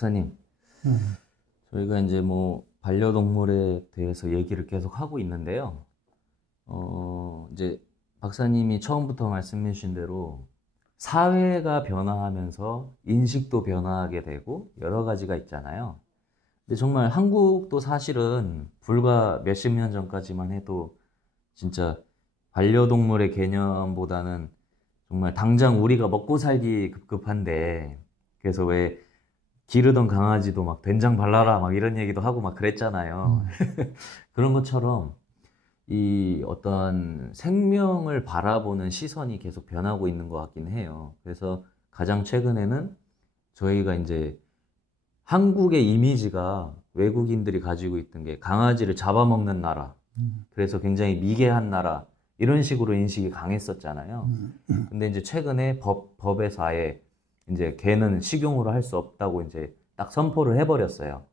박사님, 저희가 이제 뭐 반려동물에 대해서 얘기를 계속 하고 있는데요. 이제 박사님이 처음부터 말씀해 주신 대로 사회가 변화하면서 인식도 변화하게 되고 여러 가지가 있잖아요. 근데 정말 한국도 사실은 불과 몇십 년 전까지만 해도 진짜 반려동물의 개념보다는 정말 당장 우리가 먹고 살기 급급한데, 그래서 왜 기르던 강아지도 막 된장 발라라 막 이런 얘기도 하고 막 그랬잖아요. 그런 것처럼 이 어떤 생명을 바라보는 시선이 계속 변하고 있는 것 같긴 해요. 그래서 가장 최근에는 저희가 이제 한국의 이미지가 외국인들이 가지고 있던 게 강아지를 잡아먹는 나라, 그래서 굉장히 미개한 나라, 이런 식으로 인식이 강했었잖아요. 근데 이제 최근에 법에서 아예 이제 개는 식용으로 할 수 없다고 이제 딱 선포를 해버렸어요.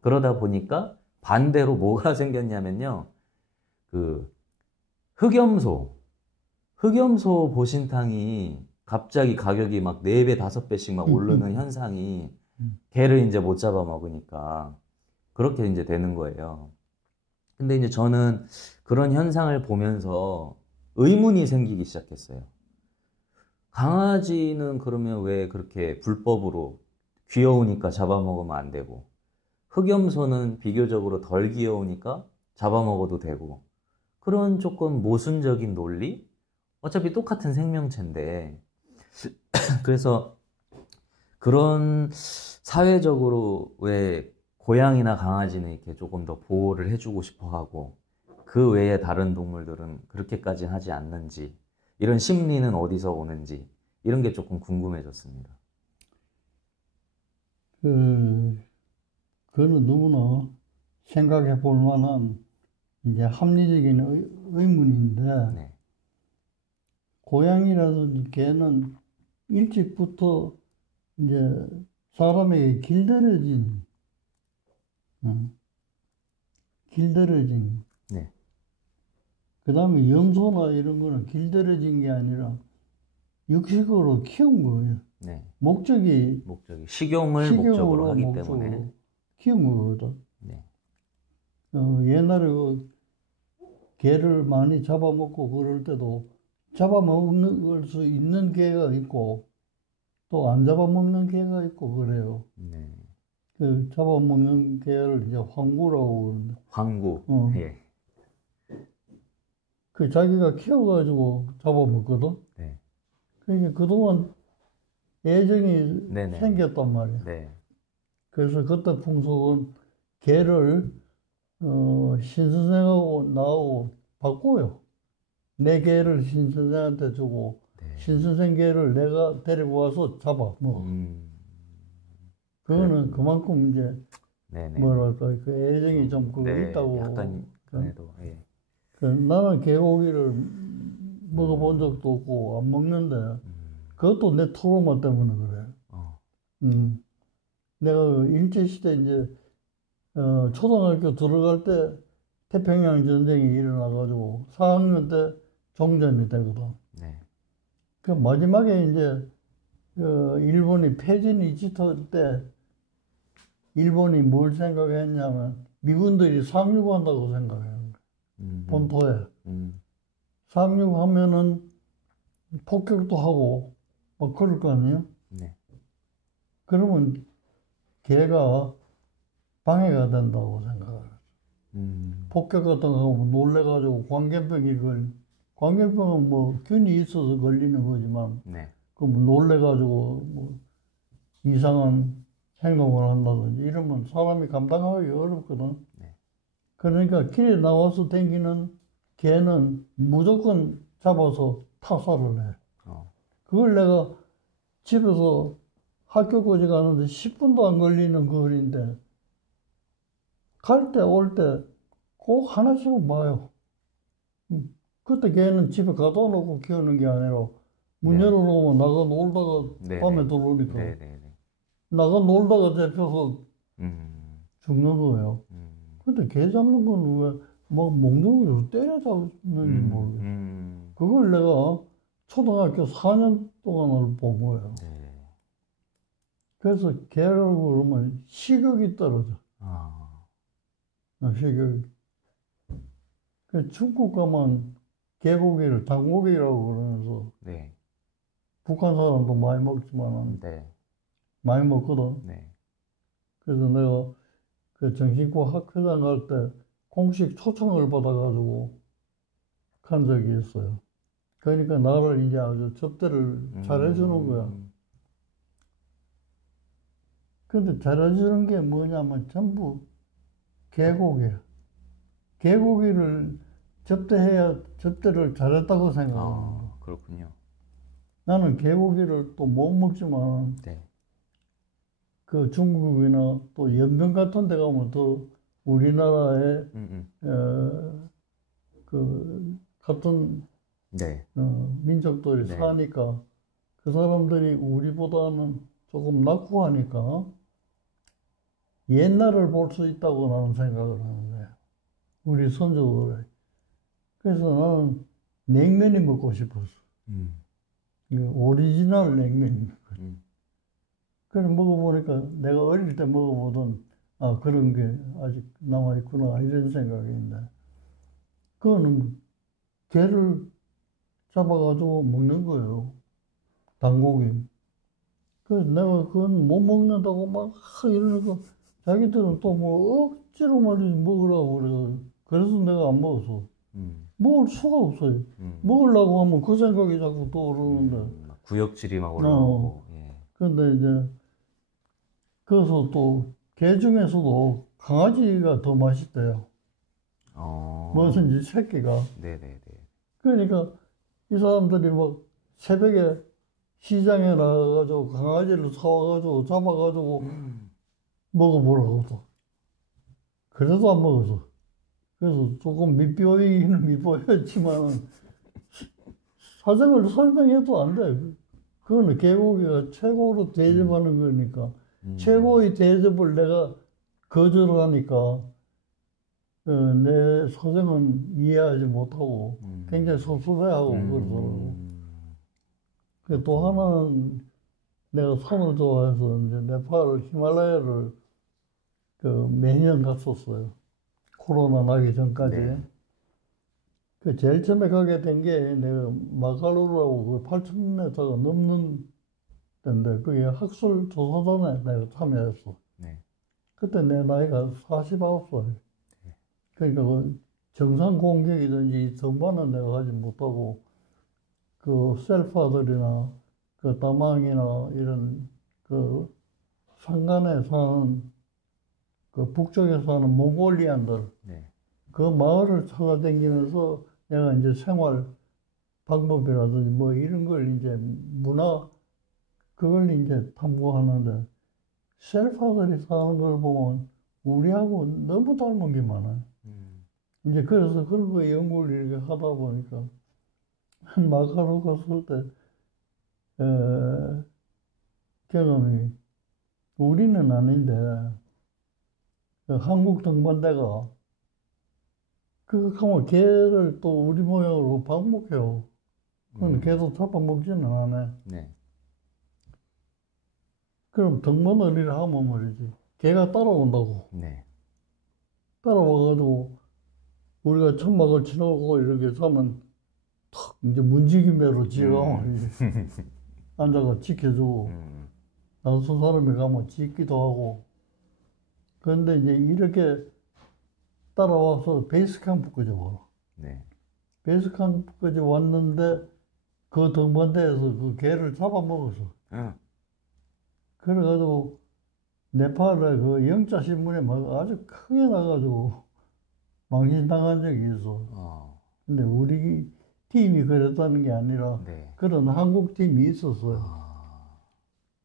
그러다 보니까 반대로 뭐가 생겼냐면요. 그 흑염소 보신탕이 갑자기 가격이 막 4배, 5배씩 막 오르는 현상이 개를 이제 못 잡아 먹으니까 그렇게 이제 되는 거예요. 근데 이제 저는 그런 현상을 보면서 의문이 생기기 시작했어요. 강아지는 그러면 왜 그렇게 불법으로 귀여우니까 잡아먹으면 안 되고, 흑염소는 비교적으로 덜 귀여우니까 잡아먹어도 되고, 그런 조금 모순적인 논리? 어차피 똑같은 생명체인데, 그래서 그런 사회적으로 왜 고양이나 강아지는 이렇게 조금 더 보호를 해주고 싶어 하고, 그 외에 다른 동물들은 그렇게까지 하지 않는지, 이런 심리는 어디서 오는지, 이런 게 조금 궁금해졌습니다. 그거는 누구나 생각해 볼 만한 이제 합리적인 의문인데, 네. 고양이라든지 개는 일찍부터 이제 사람에게 어, 길들여진, 네. 그 다음에 염소나 이런 거는 길들여진 게 아니라 육식으로 키운 거예요. 네. 목적이 식용을 목적으로 하기 목적으로 때문에. 키운 거거든. 네. 옛날에 그 개를 많이 잡아먹고 그럴 때도 잡아먹을 수 있는 개가 있고 또 안 잡아먹는 개가 있고 그래요. 네. 그 잡아먹는 개를 이제 황구라고 그러는데, 황구. 예. 그 자기가 키워가지고 잡아먹거든. 네. 그러니까 그동안 애정이 네네. 생겼단 말이야. 네. 그래서 그때 풍속은 개를 신선생하고 나하고 바꿔요. 내 개를 신선생한테 주고 네. 신선생 개를 내가 데리고 와서 잡아 먹어. 그거는 그만큼 이제 네네. 뭐랄까 그 애정이 좀 그거 네. 있다고. 약간 그래도 예. 나는 개고기를 먹어본 적도 없고 안 먹는데 그것도 내 트라우마 때문에 그래. 내가 그 일제시대 이제 초등학교 들어갈 때 태평양 전쟁이 일어나가지고 4학년 때 종전이 되거든. 네. 그 마지막에 이제 일본이 패전이 짙을 때 일본이 뭘 생각했냐면 미군들이 상륙한다고 생각해요. 본토에. 상륙하면은 폭격도 하고 막 그럴 거 아니에요? 네. 그러면 개가 방해가 된다고 생각해요. 폭격 같은 거 하면 놀래가지고 광견병은 뭐 균이 있어서 걸리는 거지만, 네. 그럼 놀래가지고 뭐 이상한 행동을 한다든지 이러면 사람이 감당하기 어렵거든. 네. 그러니까 길에 나와서 댕기는 개는 무조건 잡아서 타살을 해. 그걸 내가 집에서 학교까지 가는데 10분도 안 걸리는 거리인데 갈 때 올 때 꼭 하나씩은 봐요. 그때 걔는 집에 가둬 놓고 키우는 게 아니라 문 열어놓으면 나가 놀다가 밤에 들어오니까 나가 놀다가 잡혀서 죽는 거예요. 근데 개 잡는 거는 왜 막 몽둥이로 때려잡는지 모르겠어요. 그걸 내가 초등학교 4년 동안을 본 거예요. 그래서 개라고 그러면 식욕이 떨어져. 식욕이. 그 중국 가면 개고기를 당고기라고 그러면서 네. 북한 사람도 많이 먹지만 네. 많이 먹거든. 네. 그래서 내가 그 정신과 학회장 갈 때 공식 초청을 받아가지고 간 적이 있어요. 그러니까 나를 이제 아주 접대를 잘해주는 거야. 근데 잘해주는 게 뭐냐면 전부 개고기야. 개고기를 접대해야 접대를 잘했다고 생각해요. 그렇군요. 나는 개고기를 또 못 먹지만 네. 그 중국이나 또 연변 같은 데 가면 또 우리나라의 그 같은 네. 민족들이 네. 사니까 그 사람들이 우리보다는 조금 낫고 하니까 옛날을 볼 수 있다고 나는 생각을 하는데 우리 선조들이. 그래서 나는 냉면이 먹고 싶었어. 오리지널 냉면이. 그래 먹어보니까 내가 어릴 때 먹어보던 그런 게 아직 남아있구나 이런 생각이 있는데 그거는 게를 잡아가지고 먹는 거예요. 당고기. 그래서 내가 그건 못 먹는다고 막 이러니까 자기들은 또 뭐 억지로 말이지 먹으라고 그래. 그래서 내가 안 먹었어. 먹을 수가 없어요. 먹으려고 하면 그 생각이 자꾸 떠오르는데. 구역질이 막 올라오고. 예. 근데 이제 그래서 또 개 중에서도 강아지가 더 맛있대요. 뭐든지 새끼가. 네네네. 그러니까 이 사람들이 막 새벽에 시장에 나가가지고 강아지를 사와가지고 잡아가지고 먹어보라고 또. 그래도 안 먹었어. 그래서 조금 밉보이기는 밉보였지만 사정을 설명해도 안 돼. 그거는 개고기가 최고로 대접하는 거니까 최고의 대접을 내가 거절하니까 내 사정은 이해하지 못하고 굉장히 섭섭해하고 그러더라고. 또 하나는 내가 산을 좋아해서 이제 네팔 히말라야를 매년 갔었어요. 코로나 나기 전까지. 네. 그 제일 처음에 가게 된 게 내가 마가루라고 그 8,000m가 넘는 데인데 그게 학술 조사단에 내가 참여했어. 네. 그때 내 나이가 49살. 네. 그러니까 그 정상 공격이든지 등반은 내가 하지 못하고 그 셀파들이나 그 다망이나 이런 그 산간에 사는 그 북쪽에 사는 몽골리안들 네. 그 마을을 찾아다니면서 내가 이제 생활 방법이라든지 뭐 이런 걸 이제 문화 그걸 이제 탐구하는데 셀파들이 사는 걸 보면 우리하고 너무 닮은 게 많아요. 이제 그래서 그런 거 연구를 이렇게 하다 보니까 마카로 갔을 때 경험이 우리는 아닌데 그 한국 등반대가 그거 가면 개를 또 우리 모양으로 방목해요. 그건 개도 잡아먹지는 않아. 네. 그럼 등반을 하면 말이지. 개가 따라온다고. 네. 따라와가지고 우리가 천막을 치놓고 이렇게 서면 탁 이제 문지기매로 지가 말이지. 앉아가 지켜주고 낯선 사람이 가면 짖기도 하고. 그런데 이제 이렇게 따라와서 베이스 캠프까지 와. 네. 베이스 캠프까지 왔는데 그 등반대에서 그 개를 잡아먹었어. 그래가지고 네팔의 그 영자 신문에 막 아주 크게 나가지고 망신당한 적이 있어. 근데 우리 팀이 그랬다는 게 아니라 네. 그런 한국 팀이 있었어요.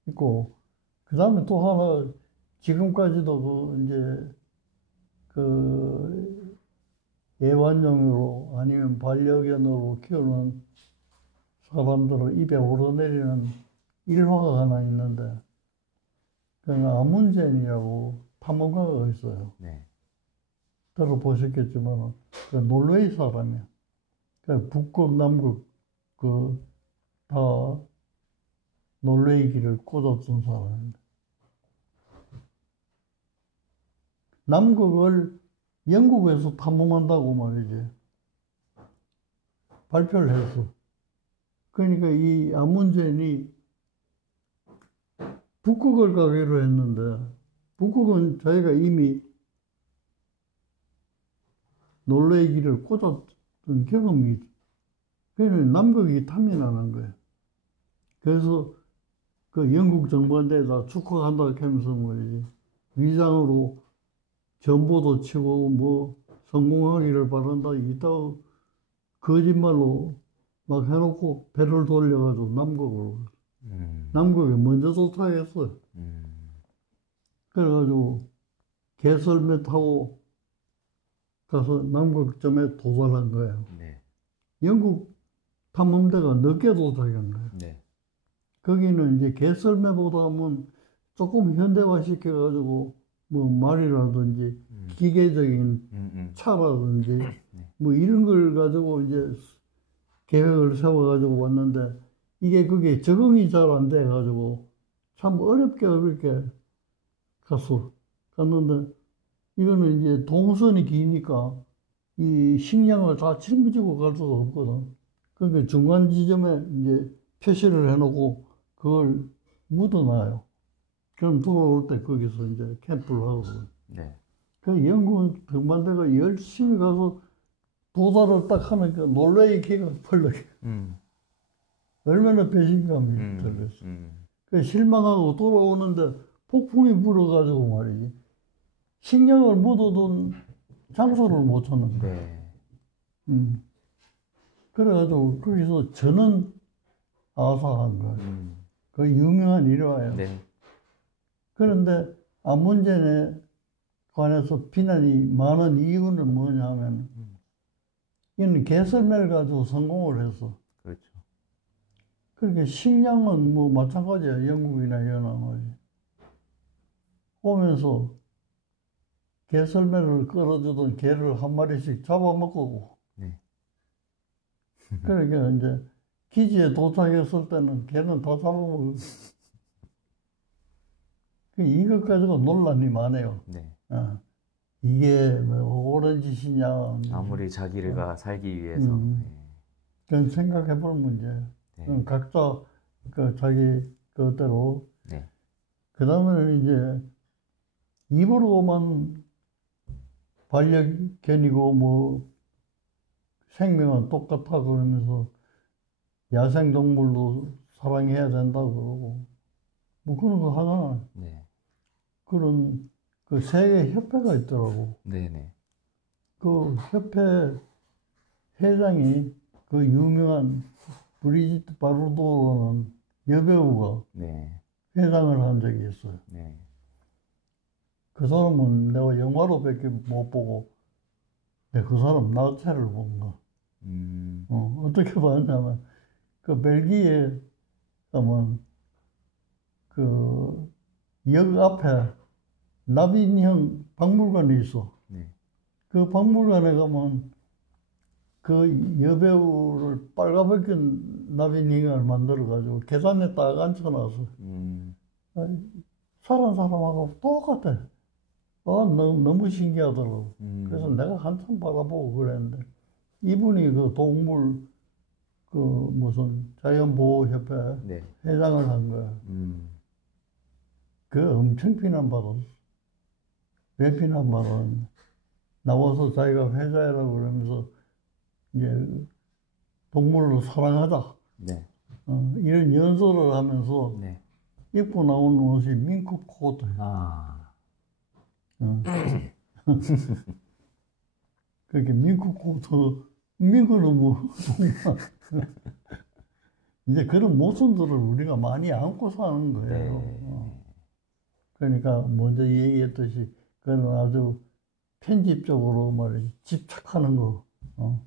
있고 그 다음에 또 하나 지금까지도 그 이제 그 애완용으로 아니면 반려견으로 키우는 사람들을 입에 오르내리는 일화가 하나 있는데 그 아문젠이라고 탐험가가 있어요. 네. 들어보셨겠지만 그 노르웨이 사람이야. 그 북극 남극 그 다 노르웨이 길을 꽂았던 사람인데 남극을 영국에서 탐험한다고 말이지. 발표를 했어. 그러니까 이 아문젠이 북극을 가기로 했는데, 북극은 자기가 이미 노르웨이 길을 꽂았던 경험이, 그래서 남극이 탐이 나는 거예요. 그래서 그 영국 정부한테다 축하한다 하면서 말이지. 위장으로 전보도 치고 뭐 성공하기를 바란다. 이따 거짓말로 막 해놓고 배를 돌려가지고 남극으로. 남극에 먼저 도착했어요. 그래가지고 개설매 타고 가서 남극점에 도달한 거예요. 네. 영국 탐험대가 늦게 도착한 거예요. 네. 거기는 이제 개설매보다는 조금 현대화 시켜가지고 뭐 말이라든지 기계적인 차라든지 뭐 이런 걸 가지고 이제 계획을 세워가지고 왔는데 이게 그게 적응이 잘 안 돼가지고 참 어렵게 갔는데 이거는 이제 동선이 기니까 이 식량을 다 짊어지고 갈 수가 없거든. 그러니까 중간 지점에 이제 표시를 해놓고 그걸 묻어놔요. 그럼 돌아올 때 거기서 이제 캠프를 하고. 네. 그 영국 등반대가 열심히 가서 도달을 딱 하니까 노르웨이 기가 펄럭해. 얼마나 배신감이 들렸어. 그 실망하고 돌아오는데 폭풍이 불어가지고 말이지. 식량을 묻어둔 장소를 못 찾는 거야. 네. 그래가지고 거기서 전원 아사한 거야. 그 유명한 일화예요. 네. 그런데 아문젠에 관해서 비난이 많은 이유는 뭐냐면 이는 개설매를 가지고 성공을 했어. 그렇죠. 그러니까 식량은 뭐 마찬가지야. 영국이나 이거나 말이야. 오면서 개설매를 끌어주던 개를 한 마리씩 잡아먹고. 네. 그러니까 이제 기지에 도착했을 때는 개는 다 잡아먹고. 이것 가지고 논란이 많아요. 네. 이게 뭐 옳은 짓이냐. 아무리 자기가 살기 위해서. 그건 생각해 볼 문제예요. 네. 각자 그 자기 그대로. 네. 그 다음에는 이제 입으로만 반려견이고 뭐 생명은 똑같아 그러면서 야생동물도 사랑해야 된다고 그러고 뭐 그런 거 하나. 네. 그런 그 세계 협회가 있더라고. 네네. 그 협회 회장이 그 유명한 브리지트 바르도라는 여배우가 네. 회장을 한 적이 있어요. 네. 그 사람은 내가 영화로밖에 못 보고 내가 그 사람 나체를 본 거야. 어떻게 봤냐면 그 벨기에 가면 그 역 앞에 나빈형 박물관이 있어. 네. 그 박물관에 가면 그 여배우를 빨가벗긴 나빈형을 만들어가지고 계단에 딱 앉혀놨어. 사람하고 똑같아. 너무 신기하더라고. 그래서 내가 한참 바라보고 그랬는데 이분이 그 동물 그 무슨 자연보호협회 네. 회장을 한 거야. 그 엄청 비난받았어. 왜 비난받았냐. 나와서 자기가 회사라고 그러면서 이제 동물을 사랑하자. 네. 이런 연설을 하면서 네. 입고 나오는 옷이 밍크 코트. 그렇게 밍크 코트, 밍크는 뭐 이제 그런 모순들을 우리가 많이 안고 사는 거예요. 네. 그러니까 먼저 얘기했듯이 그건 아주 편집적으로 말이지 집착하는 거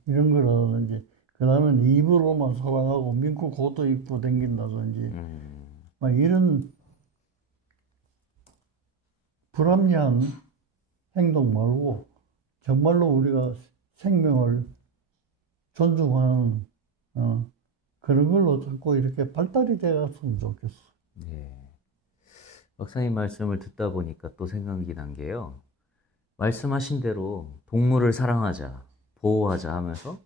이런 거라든지 그 다음에 입으로만 사랑하고 민크 코트 입고 다닌다든지 막 이런 불합리한 행동 말고 정말로 우리가 생명을 존중하는 그런 걸로 자꾸 이렇게 발달이 되었으면 좋겠어. 네. 박사님 말씀을 듣다 보니까 또 생각이 난 게요. 말씀하신 대로 동물을 사랑하자, 보호하자 하면서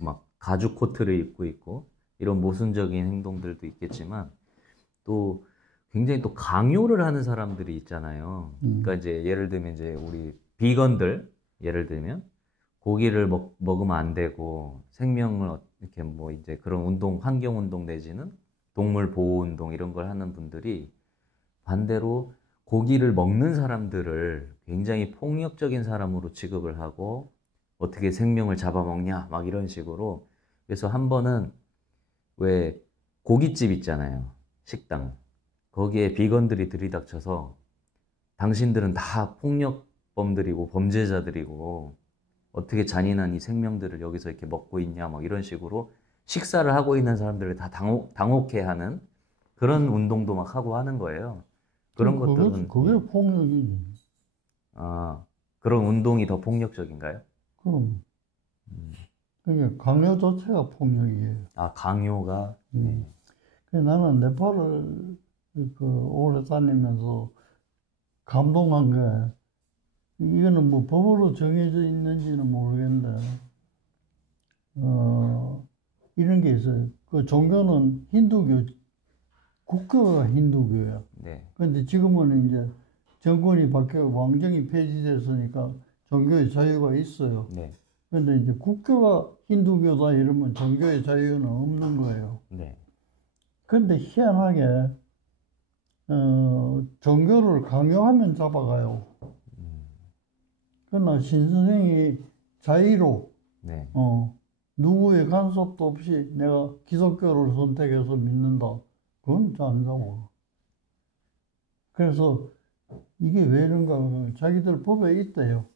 막 가죽 코트를 입고 있고 이런 모순적인 행동들도 있겠지만 또 굉장히 또 강요를 하는 사람들이 있잖아요. 그러니까 이제 예를 들면 이제 우리 비건들 예를 들면 고기를 먹으면 안 되고 생명을 이렇게 뭐 이제 그런 운동, 환경 운동 내지는 동물 보호 운동 이런 걸 하는 분들이 반대로 고기를 먹는 사람들을 굉장히 폭력적인 사람으로 취급을 하고 어떻게 생명을 잡아먹냐 막 이런 식으로. 그래서 한 번은 왜 고깃집 있잖아요. 식당. 거기에 비건들이 들이닥쳐서 당신들은 다 폭력범들이고 범죄자들이고 어떻게 잔인한 이 생명들을 여기서 이렇게 먹고 있냐 막 이런 식으로 식사를 하고 있는 사람들을 다 당혹해 하는 그런 운동도 막 하고 하는 거예요. 그런 것들은 그게 폭력이지. 아, 그런 운동이 더 폭력적인가요? 그럼 그게 강요 자체가 폭력이에요. 아, 강요가. 네. 나는 네팔을 오래 다니면서 감동한 게 이거는 뭐 법으로 정해져 있는지는 모르겠는데 이런 게 있어요. 그 종교는 힌두교, 국교가 힌두교예요. 네. 그런데 지금은 이제 정권이 바뀌어 왕정이 폐지됐으니까 종교의 자유가 있어요. 네. 그런데 이제 국교가 힌두교다 이러면 종교의 자유는 없는 거예요. 네. 그런데 희한하게 종교를 강요하면 잡아가요. 그러나 신선생이 자의로 네. 누구의 간섭도 없이 내가 기독교를 선택해서 믿는다. 그건 안 잡아. 그래서 이게 왜 이런가 자기들 법에 있대요.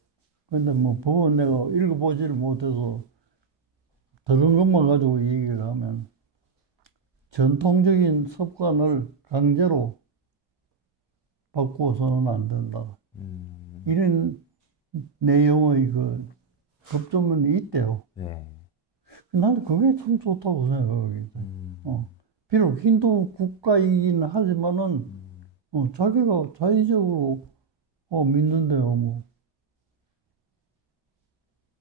근데 뭐 법은 내가 읽어보지를 못해서 들은 것만 가지고 얘기를 하면 전통적인 습관을 강제로 바꾸어서는 안 된다. 이런 내용의 그 법조문이 있대요. 네. 나는 그게 참 좋다고 생각해요. 비록 힌두 국가이긴 하지만은 자기가 자의적으로 믿는데요, 뭐.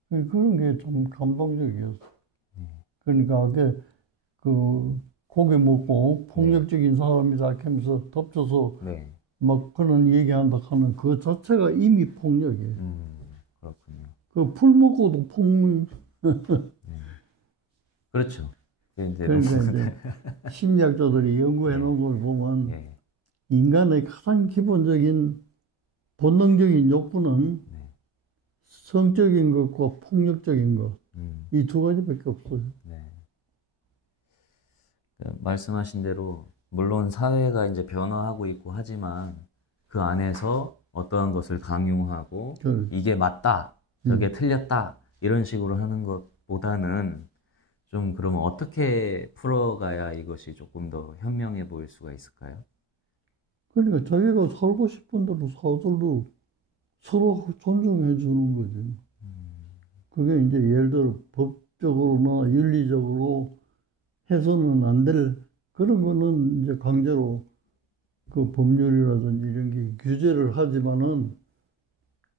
그런 게 좀 감동적이었어. 그러니까 그 고기 먹고 폭력적인 사람이다 하면서 덮쳐서 네. 막 그런 얘기한다 하는 그 자체가 이미 폭력이에요. 그렇군요. 그 풀 먹고도 폭력. 그렇죠. 이제 그러니까 이제 심리학자들이 연구해 놓은 걸 보면 네. 인간의 가장 기본적인 본능적인 욕구는 성적인 것과 폭력적인 것, 이 두 가지밖에 없어요. 네. 말씀하신 대로 물론 사회가 이제 변화하고 있고 하지만 그 안에서 어떠한 것을 강요하고 이게 맞다, 저게 틀렸다 이런 식으로 하는 것보다는 좀 그러면 어떻게 풀어가야 이것이 조금 더 현명해 보일 수가 있을까요? 그러니까 자기가 살고 싶은 대로 살아도 서로 존중해 주는 거지. 그게 이제 예를 들어 법적으로나 윤리적으로 해서는 안 될 그런 거는 이제 강제로 그 법률이라든지 이런 게 규제를 하지만은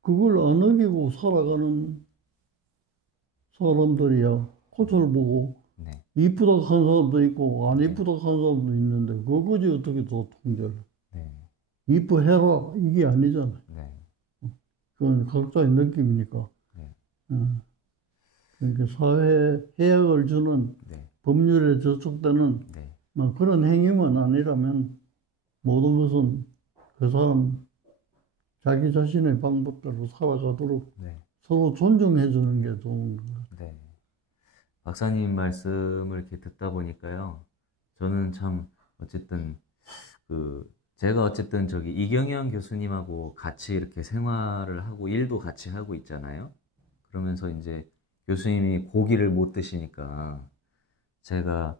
그걸 안 어기고 살아가는 사람들이야 꽃을 보고 이쁘다 한 사람도 있고 안 이쁘다 한 사람도 있는데 그거지 어떻게 더 통제를 이뻐해라 이게 아니잖아. 그건 각자의 느낌이니까. 그러니까 사회에 해악을 주는 법률에 저촉되는 뭐 그런 행위만 아니라면 모든 것은 그 사람 자기 자신의 방법대로 살아가도록 서로 존중해 주는 게 좋은 것 같아요. 박사님 말씀을 이렇게 듣다 보니까요. 저는 참 어쨌든 제가 어쨌든 저기 이경영 교수님하고 같이 이렇게 생활을 하고 일도 같이 하고 있잖아요. 그러면서 이제 교수님이 고기를 못 드시니까 제가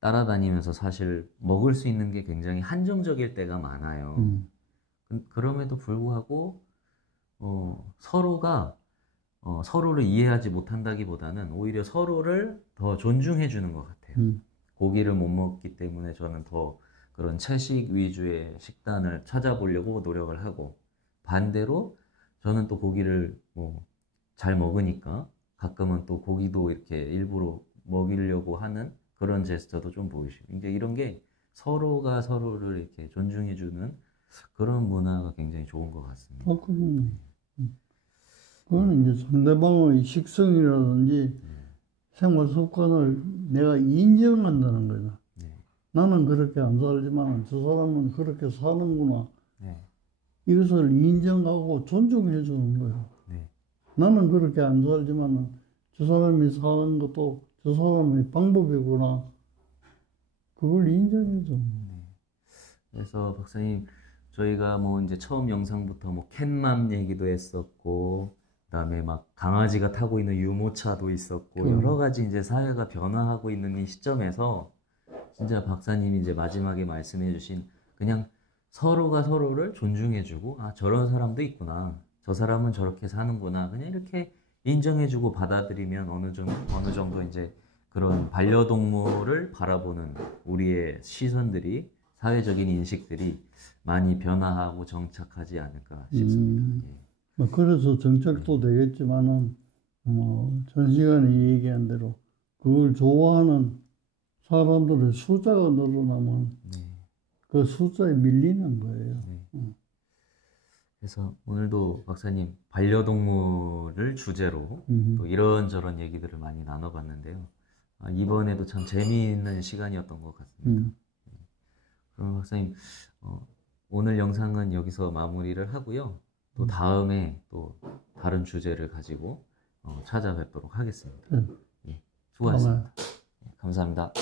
따라다니면서 사실 먹을 수 있는 게 굉장히 한정적일 때가 많아요. 그럼에도 불구하고 서로가 서로를 이해하지 못한다기보다는 오히려 서로를 더 존중해 주는 것 같아요. 고기를 못 먹기 때문에 저는 더 그런 채식 위주의 식단을 찾아보려고 노력을 하고 반대로 저는 또 고기를 뭐 잘 먹으니까 가끔은 또 고기도 이렇게 일부러 먹이려고 하는 그런 제스처도 좀 보이시고, 이제 이런 게 서로가 서로를 이렇게 존중해주는 그런 문화가 굉장히 좋은 것 같습니다. 그거는 이제 상대방의 식성이라든지 생활 습관을 내가 인정한다는 거죠. 네. 나는 그렇게 안 살지만 저 사람은 그렇게 사는구나. 네. 이것을 인정하고 존중해 주는 거예요. 네. 나는 그렇게 안 살지만 저 사람이 사는 것도 저 사람의 방법이구나. 그걸 인정해 주는 거예요. 그래서 박사님, 저희가 뭐 이제 처음 영상부터 뭐 캣맘 얘기도 했었고, 그다음에 막 강아지가 타고 있는 유모차도 있었고, 여러 가지 이제 사회가 변화하고 있는 이 시점에서 진짜 박사님이 이제 마지막에 말씀해주신 그냥 서로가 서로를 존중해주고, 아, 저런 사람도 있구나, 저 사람은 저렇게 사는구나, 그냥 이렇게 인정해주고 받아들이면 어느 정도 이제 그런 반려동물을 바라보는 우리의 시선들이, 사회적인 인식들이 많이 변화하고 정착하지 않을까 싶습니다. 뭐 그래서 정책도 되겠지만은 전 시간에 얘기한 대로 그걸 좋아하는 사람들의 숫자가 늘어나면 그 숫자에 밀리는 거예요. 그래서 오늘도 박사님 반려동물을 주제로 또 이런저런 얘기들을 많이 나눠봤는데요. 이번에도 참 재미있는 시간이었던 것 같습니다. 그럼 박사님, 오늘 영상은 여기서 마무리를 하고요. 또 다음에 또 다른 주제를 가지고 찾아뵙도록 하겠습니다. 예, 수고하셨습니다. 감사합니다.